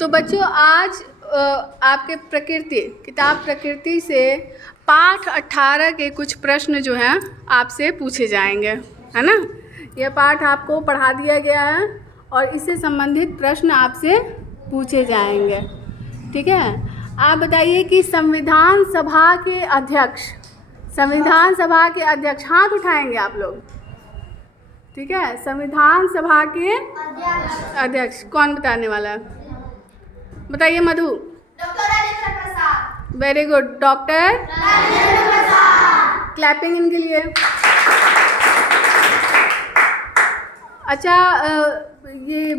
तो बच्चों आज आपके किताब प्रकृति से पाठ 18 के कुछ प्रश्न जो हैं आपसे पूछे जाएंगे, है ना। यह पाठ आपको पढ़ा दिया गया है और इससे संबंधित प्रश्न आपसे पूछे जाएंगे, ठीक है। आप बताइए कि संविधान सभा के अध्यक्ष हाथ उठाएंगे आप लोग, ठीक है। संविधान सभा के अध्यक्ष कौन बताने वाला है? बताइए मधु। Doctor Rajendra Prasad. Very good, doctor Rajendra Prasad. Clapping इनके लिए। अच्छा, ये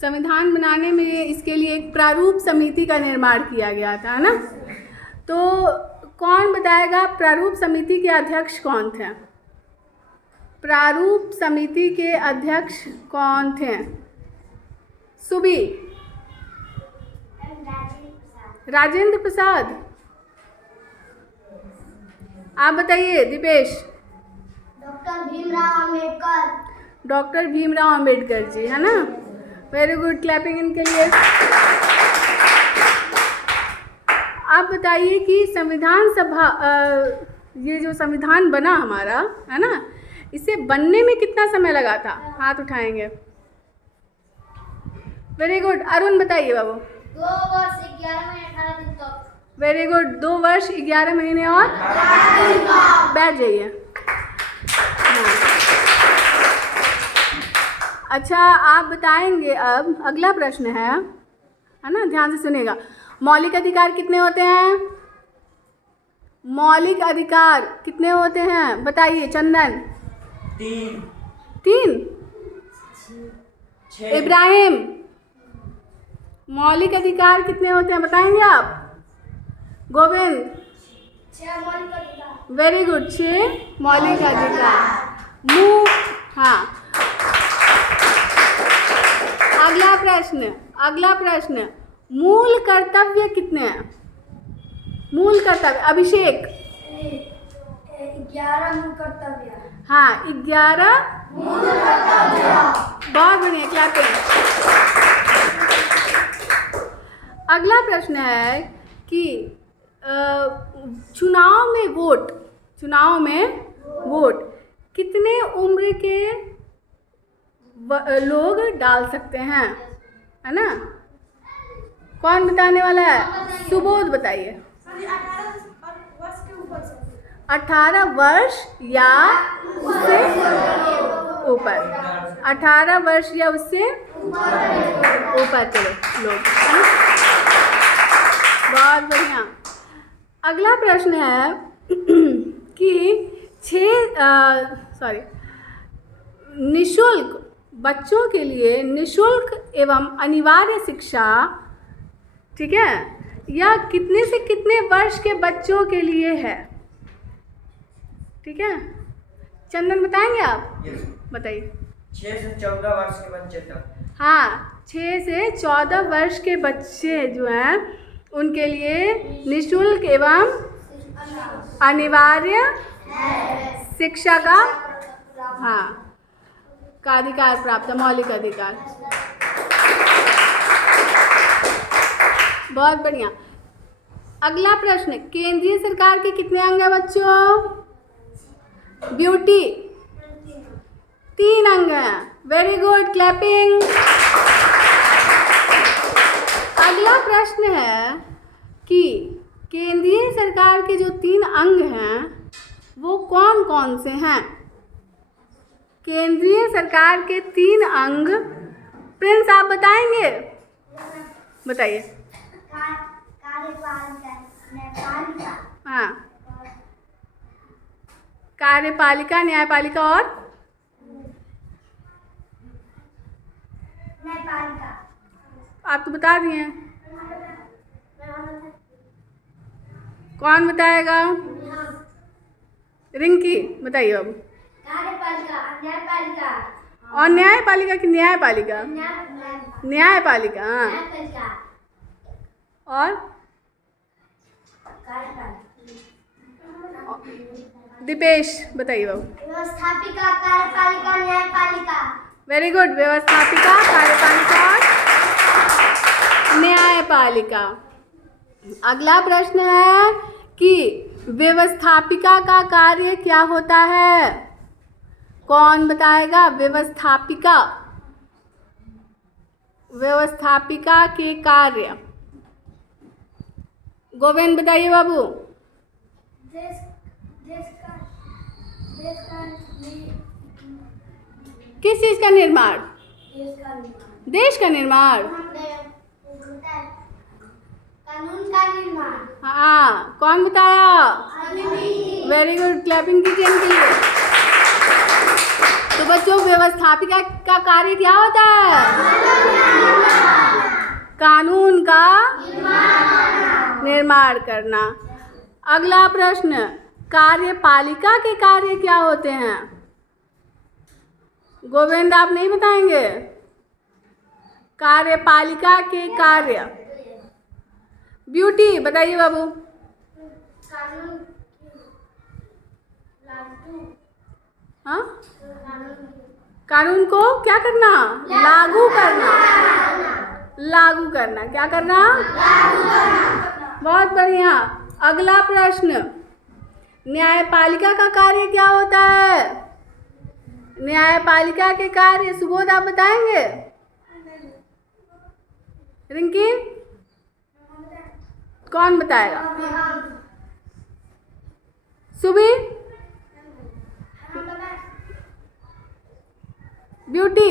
संविधान बनाने में इसके लिए एक प्रारूप समिति का निर्माण किया गया था, है ना। तो कौन बताएगा प्रारूप समिति के अध्यक्ष कौन थे? प्रारूप समिति के अध्यक्ष कौन थे? सुबी, राजेंद्र प्रसाद। आप बताइए दीपेश। डॉक्टर भीमराव अम्बेडकर। डॉक्टर भीमराव अम्बेडकर जी, है ना। वेरी गुड, क्लैपिंग इनके लिए। आप बताइए कि संविधान सभा ये जो संविधान बना हमारा, है ना, इसे बनने में कितना समय लगा था? हाथ उठाएंगे। वेरी गुड, अरुण बताइए बाबू। 2 वर्ष 11 महीने 18 दिन तक। वेरी गुड, 2 वर्ष 11 महीने और बैठ जाइए। अच्छा, आप बताएंगे। अब अगला प्रश्न है ना, ध्यान से सुनिएगा। मौलिक अधिकार कितने होते हैं? मौलिक अधिकार कितने होते हैं बताइए चंदन। 3। इब्राहिम, मौलिक अधिकार कितने होते हैं बताएंगे आप? गोविंद। 6 मौलिक अधिकार। वेरी गुड, 6 मौलिक अधिकार। हाँ, अगला प्रश्न मूल कर्तव्य कितने हैं? मूल कर्तव्य अभिषेक। 11 मूल कर्तव्य। हाँ, 11 मूल कर्तव्य। बहुत बढ़िया, क्लैपिंग। अगला प्रश्न है कि चुनाव में वोट कितने उम्र के लोग डाल सकते हैं, है ना। कौन बताने वाला है? सुबोध बताइए। 18 वर्ष या उससे ऊपर। 18 वर्ष या उससे ऊपर के लोग, है ना? बहुत बढ़िया। अगला प्रश्न है कि निःशुल्क बच्चों के लिए निःशुल्क एवं अनिवार्य शिक्षा, ठीक है, यह कितने से कितने वर्ष के बच्चों के लिए है? ठीक है, चंदन बताएंगे आप? बताइए। 6 से 14 वर्ष के बच्चे तक। हाँ, 6 से 14 वर्ष के बच्चे जो हैं उनके लिए निःशुल्क एवं अनिवार्य शिक्षा का का अधिकार प्राप्त है, मौलिक अधिकार। बहुत बढ़िया। अगला प्रश्न, केंद्रीय सरकार के कितने अंग हैं बच्चों? ब्यूटी, 3 अंग हैं। Very good, clapping. अगला प्रश्न है कि केंद्रीय सरकार के जो 3 अंग हैं वो कौन कौन से हैं? केंद्रीय सरकार के 3 अंग, प्रिंस आप बताएंगे? बताइए। हाँ, कार्यपालिका, न्यायपालिका और आप तो बता दिए हैं। कौन बताएगा? रिंकी बताइए अब। कार्यपालिका, न्यायपालिका और न्यायपालिका की न्यायपालिका? न्यायपालिका, हाँ। और दीपेश बताइए बाबू। व्यवस्थापिका, कार्यपालिका, न्यायपालिका। वेरी गुड, व्यवस्थापिका, कार्यपालिका और न्याय न्यायपालिका। अगला प्रश्न है कि व्यवस्थापिका का कार्य क्या होता है? कौन बताएगा? व्यवस्थापिका, व्यवस्थापिका के कार्य। गोविंद बताइए बाबू। देश का किस चीज का निर्माण? देश का निर्माण। कानून का निर्माण। हाँ, कौन बताया? वेरी गुड, क्लैपिंग कीजिए इनके लिए। तो बच्चों, व्यवस्थापिका का कार्य क्या होता है? कानून का निर्माण करना। अगला प्रश्न, कार्यपालिका के कार्य क्या होते हैं? गोविंद आप नहीं बताएंगे? कार्यपालिका के कार्य। ब्यूटी बताइए बाबू। कानून लागू। हाँ, कानून को क्या करना? लागू करना। लागू करना, क्या करना? लागू करना। बहुत बढ़िया। अगला प्रश्न, न्यायपालिका का कार्य क्या होता है? न्यायपालिका के कार्य सुबोध आप बताएंगे? रिंकी कौन बताएगा? सुबी, ब्यूटी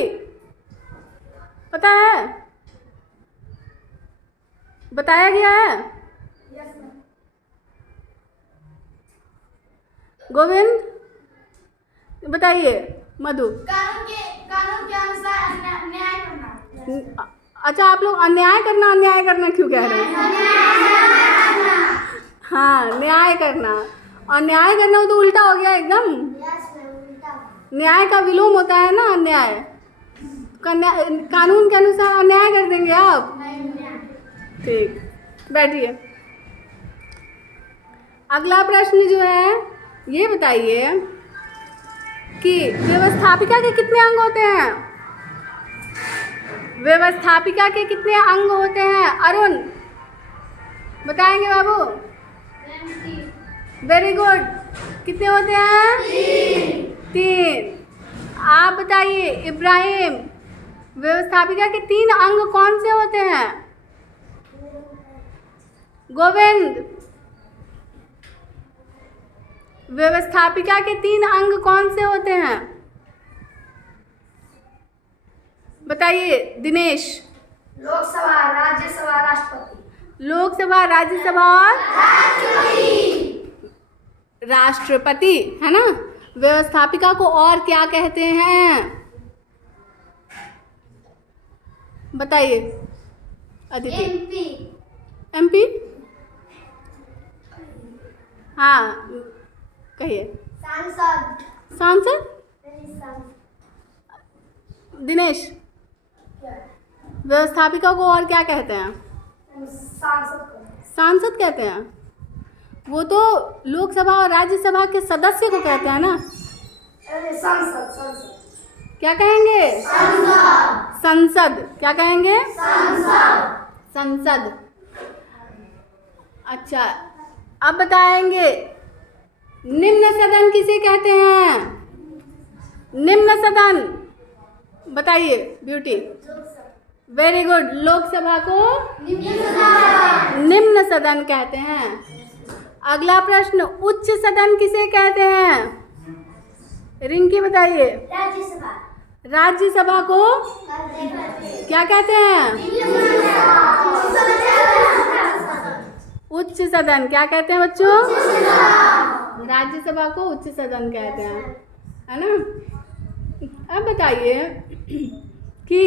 पता है? बताया गया है? गोविंद बताइए। मधु, कानून के अनुसार न्याय करना। अच्छा, आप लोग अन्याय करना क्यों कह रहे हैं? हाँ, न्याय करना। अन्याय करना वो तो उल्टा हो गया एकदम। न्याय का विलोम होता है ना अन्याय। कानून के अनुसार अन्याय कर देंगे आप? ठीक, बैठिए। अगला प्रश्न जो है ये बताइए कि व्यवस्थापिका के कितने अंग होते हैं? व्यवस्थापिका के कितने अंग होते हैं? अरुण बताएंगे बाबू? Very good. कितने होते हैं? तीन। आप बताइए इब्राहिम, व्यवस्थापिका के 3 अंग कौन से होते हैं? गोविंद, व्यवस्थापिका के 3 अंग कौन से होते हैं? बताइए दिनेश। लोकसभा, राज्यसभा, राष्ट्रपति। लोकसभा, राज्यसभा और राष्ट्रपति, है ना? व्यवस्थापिका को और क्या कहते हैं? बताइए अदिति। एमपी। हाँ कहिए। सांसद। दिनेश, व्यवस्थापिका को और क्या कहते हैं? सांसद कहते हैं। वो तो लोकसभा और राज्यसभा के सदस्य को कहते हैं ना। संसद। क्या कहेंगे? संसद। क्या कहेंगे? संसद। अच्छा, अब बताएंगे निम्न सदन किसे कहते हैं? निम्न सदन बताइए ब्यूटी। Very good. लोकसभा को निम्न सदन कहते हैं। अगला प्रश्न, उच्च सदन किसे कहते हैं? रिंकी बताइए। राज्यसभा। राज्यसभा को क्या कहते हैं? उच्च सदन। क्या कहते हैं बच्चों? राज्यसभा को उच्च सदन कहते हैं, है ना? अब बताइए कि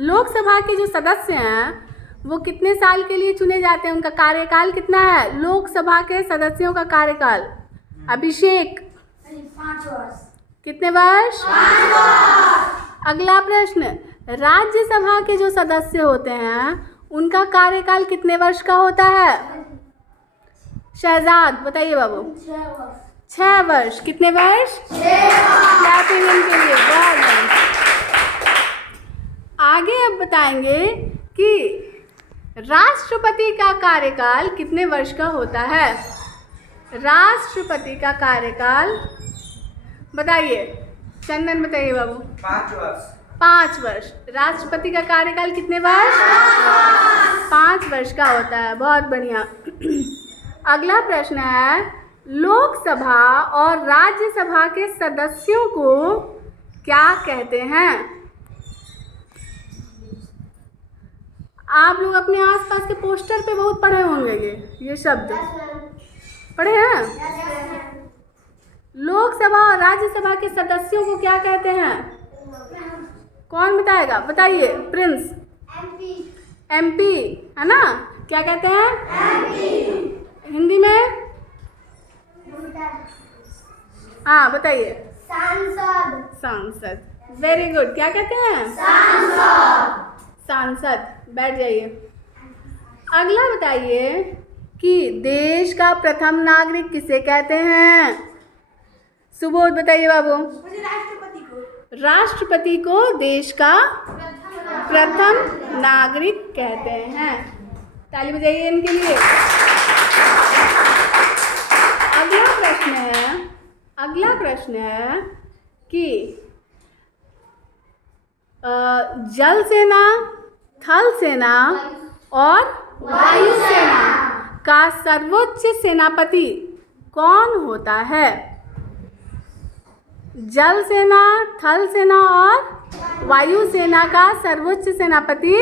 लोकसभा के जो सदस्य हैं वो कितने साल के लिए चुने जाते हैं? उनका कार्यकाल कितना है? लोकसभा के सदस्यों का कार्यकाल। अभिषेक 5 वर्ष। कितने वर्ष? 5 वर्ष। अगला प्रश्न, राज्यसभा के जो सदस्य होते हैं उनका कार्यकाल कितने वर्ष का होता है? शहजाद बताइए बाबू। 6 वर्ष। कितने वर्ष? 6 वर्ष। इनके लिए बहुत। आगे अब बताएंगे कि राष्ट्रपति का कार्यकाल कितने वर्ष का होता है? राष्ट्रपति का कार्यकाल बताइए, चंदन बताइए बाबू। 5 वर्ष। 5 वर्ष। राष्ट्रपति का कार्यकाल कितने वर्ष? 5 वर्ष का होता है। बहुत बढ़िया। अगला प्रश्न है, लोकसभा और राज्यसभा के सदस्यों को क्या कहते हैं? आप लोग अपने आसपास के पोस्टर पे बहुत पढ़े होंगे ये शब्द पढ़े हैं। लोकसभा और राज्यसभा के सदस्यों को क्या कहते हैं? कौन बताएगा? बताइए प्रिंस। एमपी है ना? क्या कहते हैं हिंदी में? हाँ बताइए। सांसद। Very good. क्या कहते हैं? सांसद। बैठ जाइए। अगला बताइए कि देश का प्रथम नागरिक किसे कहते हैं? सुबोध बताइए बाबू। राष्ट्रपति को देश का प्रथम नागरिक कहते हैं। ताली बजाइए इनके लिए। अगला प्रश्न है कि जल सेना, थल सेना और वायु सेना का सर्वोच्च सेनापति कौन होता है? जल सेना, थल सेना और वायु सेना का सर्वोच्च सेनापति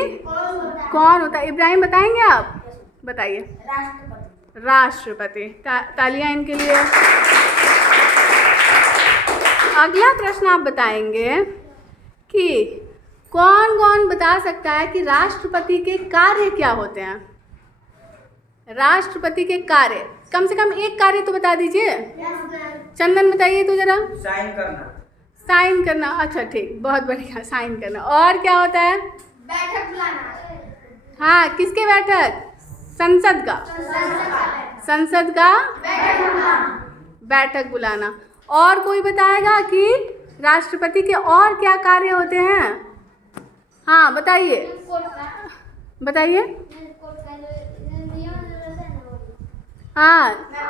कौन होता है? इब्राहिम बताएंगे आप? बताइए। राष्ट्रपति। तालियां इनके लिए। अगला प्रश्न आप बताएंगे कि कौन कौन बता सकता है कि राष्ट्रपति के कार्य क्या होते हैं? राष्ट्रपति के कार्य, कम से कम एक कार्य तो बता दीजिए। चंदन बताइए तो जरा। साइन करना। साइन करना। अच्छा ठीक, बहुत बढ़िया। साइन करना। और क्या होता है? बैठक बुलाना। हाँ, किसके बैठक? संसद का। संसद का बैठक बुलाना। और कोई बताएगा कि राष्ट्रपति के और क्या कार्य होते हैं? हाँ बताइए। बताइए। हाँ,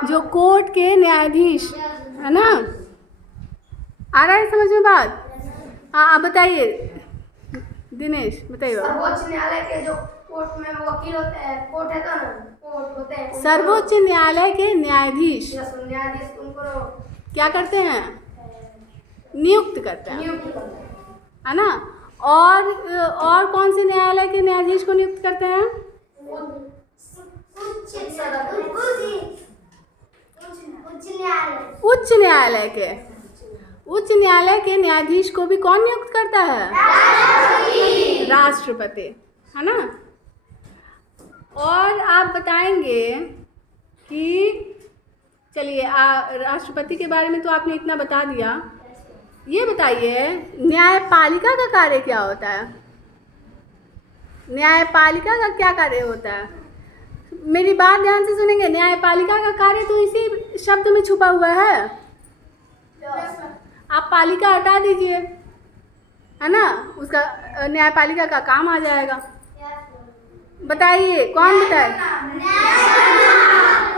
जो कोर्ट के न्यायाधीश है ना। आ रहा है समझ में बात? हाँ आप बताइए। दिनेश बताइए। सर्वोच्च न्यायालय के जो कोर्ट में वकील होते हैं, कोर्ट है ना, कोर्ट होते हैं। सर्वोच्च न्यायालय के न्यायाधीश न्यायाधीश उनको क्या करते हैं? नियुक्त करते हैं, नियुक्त करते हैं, है ना। और कौन से न्यायालय के न्यायाधीश को नियुक्त करते हैं? उच्च न्यायालय के न्यायाधीश को भी कौन नियुक्त करता है? राष्ट्रपति, है ना। और आप बताएंगे कि चलिए राष्ट्रपति के बारे में तो आपने इतना बता दिया। ये बताइए न्यायपालिका का कार्य क्या होता है? न्यायपालिका का क्या कार्य होता है? मेरी बात ध्यान से सुनेंगे। न्यायपालिका का कार्य तो इसी शब्द में छुपा हुआ है। आप पालिका हटा दीजिए, है ना, उसका न्यायपालिका का काम आ जाएगा। बताइए कौन बताए?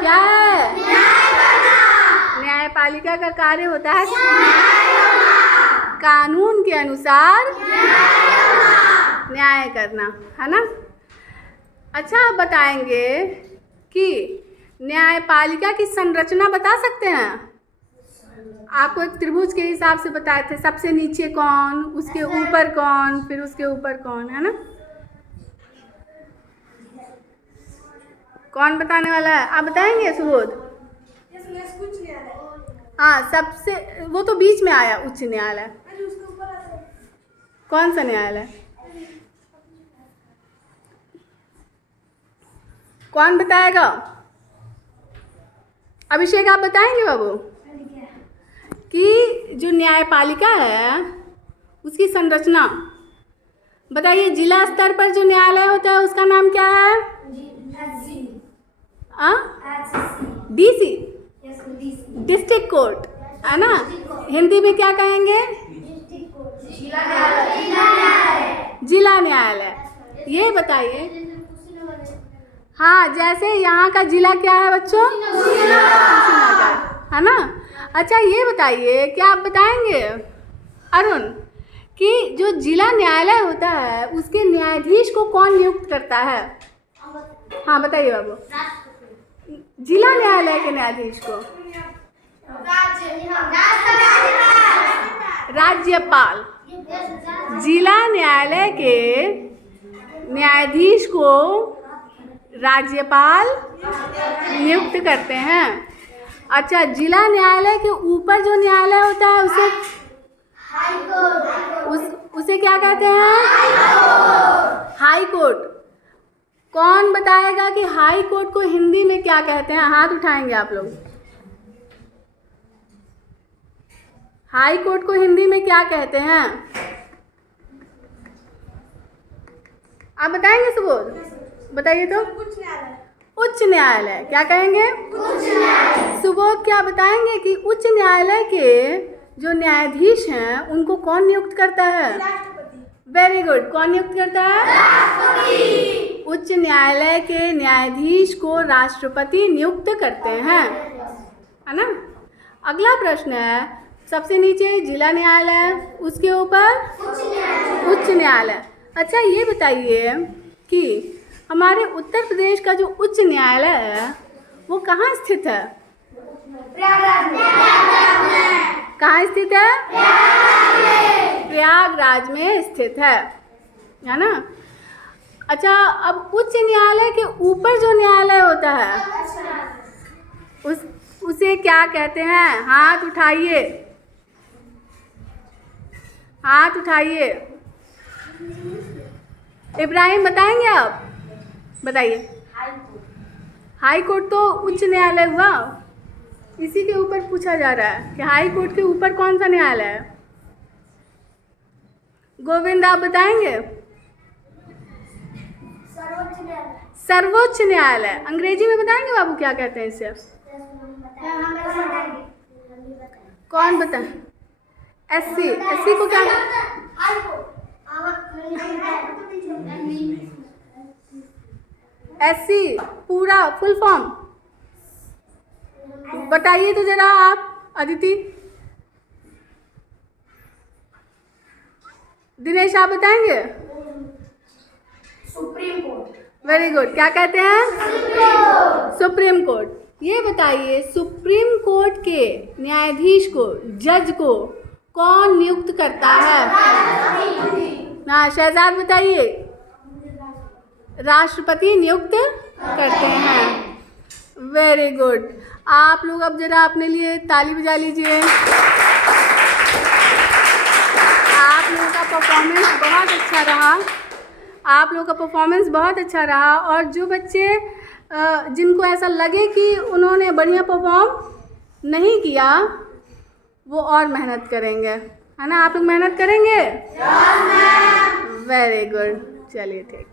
क्या है? न्यायपालिका का कार्य होता है कानून के अनुसार न्याय करना, है ना। अच्छा आप बताएंगे कि न्यायपालिका की संरचना बता सकते हैं? आपको एक त्रिभुज के हिसाब से बताए थे, सबसे नीचे कौन, उसके ऊपर कौन, फिर उसके ऊपर कौन, है ना। कौन बताने वाला है? आप बताएंगे सुबोध? हाँ, सबसे वो तो बीच में आया उच्च न्यायालय। कौन सा न्यायालय? कौन बताएगा? अभिषेक आप बताएंगे बाबू कि जो न्यायपालिका है उसकी संरचना बताइए। जिला स्तर पर जो न्यायालय होता है उसका नाम क्या है? डीसी, डिस्ट्रिक्ट कोर्ट, है ना। हिंदी में क्या कहेंगे? जिला न्यायालय। ये बताइए हाँ, जैसे यहाँ का जिला क्या है बच्चों? कुशीनगर, है ना। अच्छा ये बताइए, क्या आप बताएंगे अरुण कि जो जिला न्यायालय होता है उसके न्यायाधीश को कौन नियुक्त करता है? हाँ बताइए बाबू। जिला न्यायालय के न्यायाधीश को राज्यपाल। जिला न्यायालय के न्यायाधीश को राज्यपाल नियुक्त करते हैं। अच्छा, जिला न्यायालय के ऊपर जो न्यायालय होता है उसे क्या कहते हैं? High court. कौन बताएगा कि हाई कोर्ट को हिंदी में क्या कहते हैं? हाथ उठाएंगे आप लोग। हाई कोर्ट को हिंदी में क्या कहते हैं? आप बताएंगे सुबोध? बताइए तो। उच्च न्यायालय। क्या कहेंगे? सुबोध क्या बताएंगे कि उच्च न्यायालय के जो न्यायाधीश हैं उनको कौन नियुक्त करता है? Very good. कौन नियुक्त करता है? राष्ट्रपति। उच्च न्यायालय के न्यायाधीश को राष्ट्रपति नियुक्त करते हैं, है ना। अगला प्रश्न है, सबसे नीचे जिला न्यायालय, उसके ऊपर उच्च न्यायालय। अच्छा ये बताइए कि हमारे उत्तर प्रदेश का जो उच्च न्यायालय है वो कहाँ स्थित है? कहाँ स्थित है? प्रयागराज में स्थित है ना। अच्छा, अब उच्च न्यायालय के ऊपर जो न्यायालय होता है उसे क्या कहते हैं? हाथ उठाइए, हाथ उठाइए। इब्राहिम बताएंगे आप? बताइए। हाई कोर्ट तो उच्च न्यायालय हुआ, इसी के ऊपर पूछा जा रहा है कि हाई कोर्ट के ऊपर कौन सा न्यायालय है? गोविंद आप बताएंगे? सर्वोच्च न्यायालय। अंग्रेजी में बताएंगे बाबू क्या कहते हैं इसे? कौन बता? एससी। एससी को क्या? एससी पूरा फुल फॉर्म बताइए तो जरा आप, अदिति। दिनेश आप बताएंगे? Supreme court. Very good. क्या कहते हैं? Supreme court. ये बताइए, सुप्रीम कोर्ट के न्यायाधीश को, जज को कौन नियुक्त करता है? हाँ शहजाद बताइए। राष्ट्रपति नियुक्त करते हैं। Very good. आप लोग अब जरा अपने लिए ताली बजा लीजिए। आप लोगों का परफॉर्मेंस बहुत अच्छा रहा। आप लोगों का परफॉर्मेंस बहुत अच्छा रहा। और जो बच्चे जिनको ऐसा लगे कि उन्होंने बढ़िया परफॉर्म नहीं किया वो और मेहनत करेंगे, है ना। आप लोग मेहनत करेंगे? Very good. चलिए ठीक।